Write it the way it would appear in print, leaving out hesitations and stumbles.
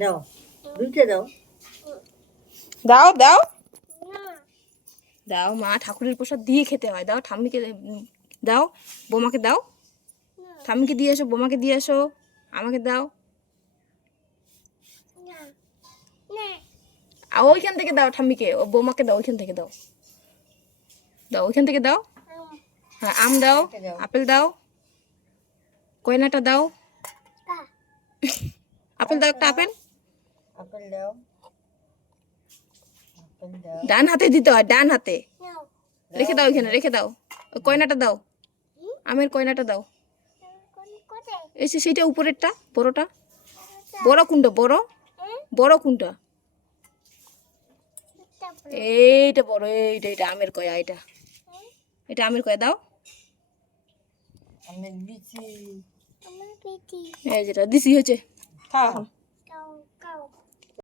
দাও, দুইটা দাও। দাও দাও না দাও, মা ঠাকুরের প্রসাদ দিয়ে খেতে হয়। দাও ঠাম্মিকে দাও, বোমাকে দাও, ঠাম্মিকে দিয়ে এসো, বোমাকে দিয়ে এসো, আমাকে দাও। না না আর ওইখান থেকে দাও ঠাম্মিকে, ও বোমাকে দাও, ওইখান থেকে দাও, দাও ওইখান থেকে দাও। হ্যাঁ, আম দাও, এটা দাও। আপেল দাও, কয়নাটা দাও, কা আপেল দাও, একটা আপেল। আপেল দাও, আপেল দাও। ডান হাতে দিতে হয়, ডান হাতে। নাও রেখে দাও, এখানে রেখে দাও। ওই কয়নাটা দাও, আমের কয়নাটা দাও। কোন কোথায় এসে সেইটা উপরেরটা, বড়টা। বড় কোনটা, বড় বড় কোনটা? এইটা বড়, এইটা এইটা আমের কয়া, এটা এটা আমের কয়া দাও। আমি দিচ্ছি। আমার পেটি এই যেটা দিছি হয়েছে, খা এখন।